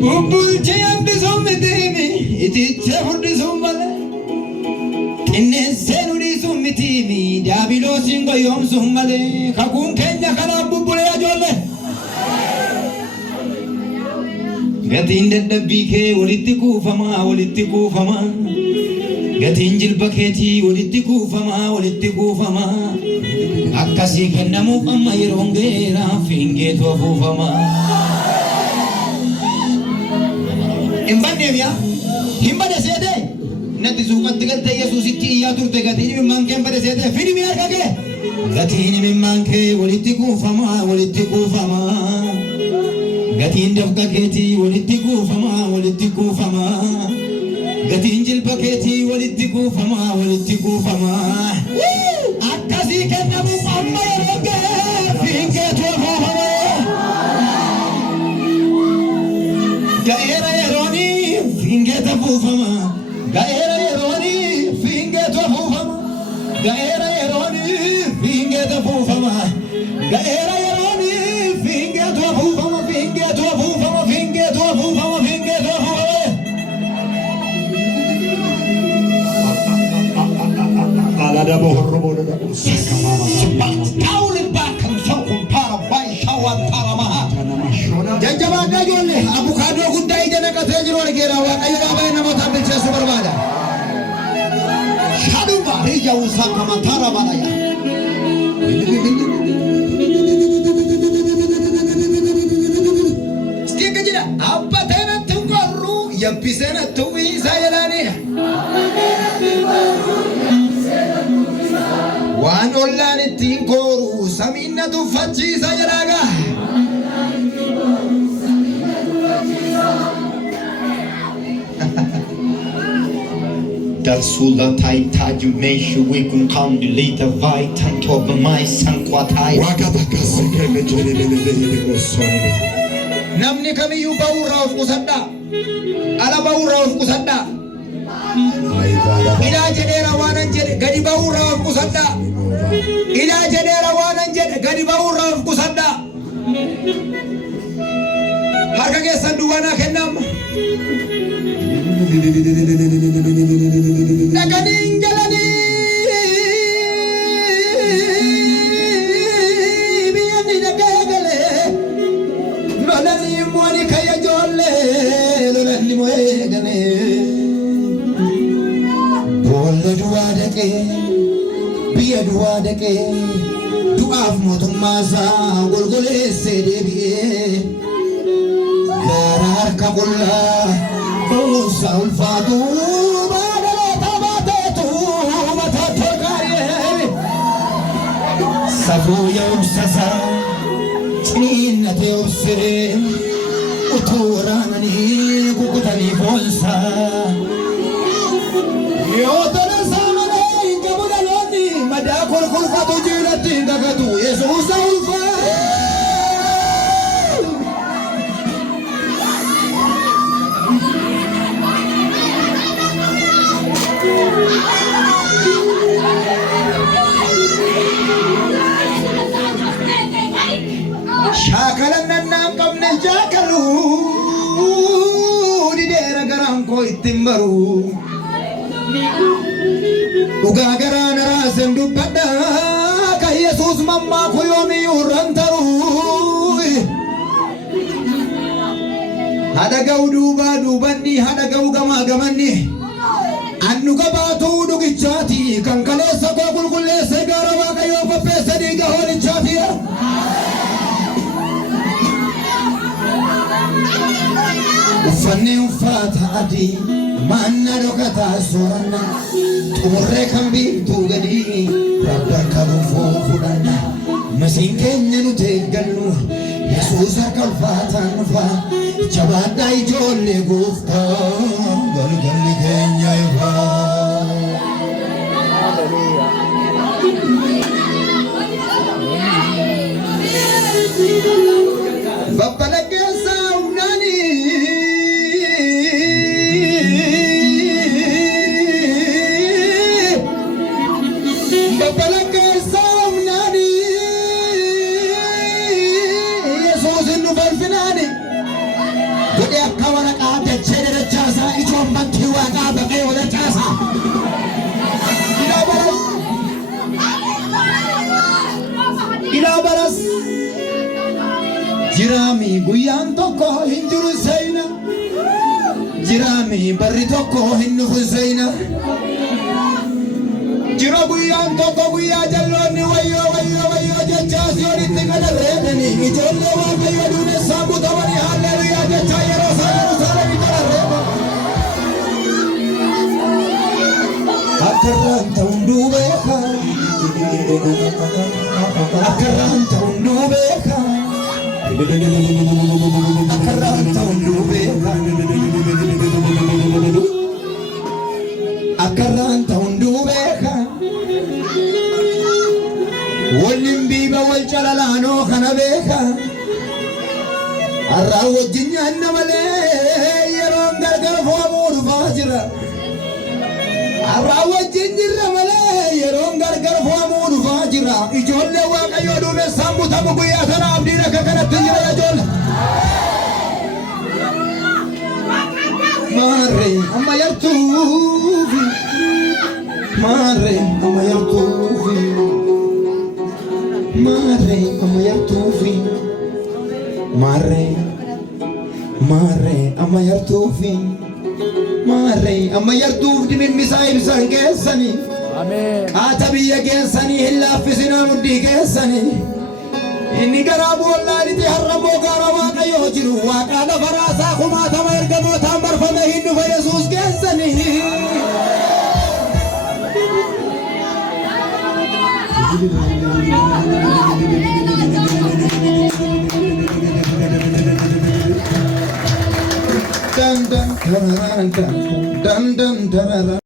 Bubbulche andi sommitimi itiche furdi sommale inne senudi sommitimi diabilo singo yom sommale kakun kenya kana bubbule ajolle gatin dadabike walitti kufama gatin jilbaketi walitti kufama akkasi kennamu amma yerongera fingeetu afufama Imbademia, himbade sede. Nanti suqatti galte Yesuusitti iyyaa turte gatiin mimmanke himbade sede. Filimi argage. Gatiin mimmanke walitti kuufama. Gatiin dafqa keetii walitti kuufama. Gatiin jilba keetii walitti kuufama. Akkasii kennamu amma yerooge fingeetu afufama. Gaera yeroni fingeta fufama Gaera yeroni fingeta fufama Gaera yeroni fingeta fufama Gaera yeroni fingeta fufama Alada bohorbo da Taul bakam sokum para bai shawan taramaha Jajjaba dajolle avocado gudday janaqate jiro geera waaqayyo baabay namoota bilcheessu barbaada Shaduma rija usakama taramanaya Stiga jira abbatena tunqarru yabbisena tuwisa yalani Waan ollaan ittiin kooru samiinna tuffachiisa jedhaga Dasula taita jumeshu wikun kamdu lita vaita toba mai sankwatai Wakata kasekele jene bele gosoni Namni kamiyyuu ba'uurraa of qusadha ala ba'uurraa of qusadha Ila jedheera waanan jedhe gadi ba'uurraa of qusadha Ila jedheera waanan jedhe gadi ba'uurraa of qusadha Harka keessan duwwaanaa kennama Dhaqaniin galanii biyyanni dhaqee galee lolanii mooni kayya ijoollee lolanni mo'ee galee Boolla duwwaa dhaqee biyya duwwaa dhaqee du'aaf mootummaasaa golgoleessee deebi'ee gara harka qullaa Musa ulfaatu baadalota baateetu mata tolkaayee safuu yaa'umsasa ciniinnatee obsee utuu waraananii kukutanii boonsaa yoo tolansaa malee hin qabu dhaloonni madaa kolkolfatu jiilatti hin gagatu Yesuusa ulfaa Shakalan nannaan qabne shaakalu Dideera garaan koo ittiin baru Dhugaa garaan raasen dubbadha Kan Yesuus mammaa koo yoomiyyuu irraan ta'u Haadha ga'u duubaa duubanni haadha ga'u gamaa gamanni Annu qabaatuu dhugichaati kan kaleessa koo qulqulleesse gaara waaqayyoo qopheesse dhiiga hoolichaati Uffanni uffata adii manna dhokataa soranna xumurree kan biiftuu gadi rabbar kanuufoo fudhanna masiin keenya nuti eeggannu Yesuus harka ulfaataan dhufa jabaadhaa ijoollee gooftaa galgalli keenya ifaa Babbalageessa humnaani Babbalageessa humnaani Yesuus nu falfinaani jedhee akka waraqaa dachee dadachaasaa ijoon bakkee waaqaa baqee wala caasaa. Ilaa baras jiraami guyyaan tokko hin jiru seyna jiraami barri tokko hin dhufu seyna jira guyyaan tokko guyyaa jalloonni wayyoo wayyoo wayyoo jechaa siyoonitti galarreedhani ijoollee waaqayyo duumessaa guutamanii haalleluyaa jechaa yeroo isaa yerusaalemi galarreedha akkarraan ta'uun duubeeka akkarraan ta'uun duubeeka akkarraan ta'uun duubeeka akkarraan ta'uun duubeeka waliin biiba wal calalaanoo kana beeka har'aa wajjin nyaanna malee yeroon gargar foomuu dhufaa jira har'aa wajjin jirra malee yeroon gargar foomuu dhufaa jira ijoollee waaqayyoo duumessaan butamu guyyaa sana abdiin akka kanatti jira ijoollee maarree amma yartuufi maarree amma yartuufi maarree amma yartuufi maarree amma yartuufi maarree amma yartuuf dimimmisaa ibsan keessanii qaata biyya keessanii hin laaffisinaa mudhii keessanii inni garaa boollaanitti har'ammoo gaara waaqayyoo jiru waaqaa lafa raasaa kumaatama ergamootaan barfame hin dhufa Yesuus keessanii dan dan dan dan dan dan dan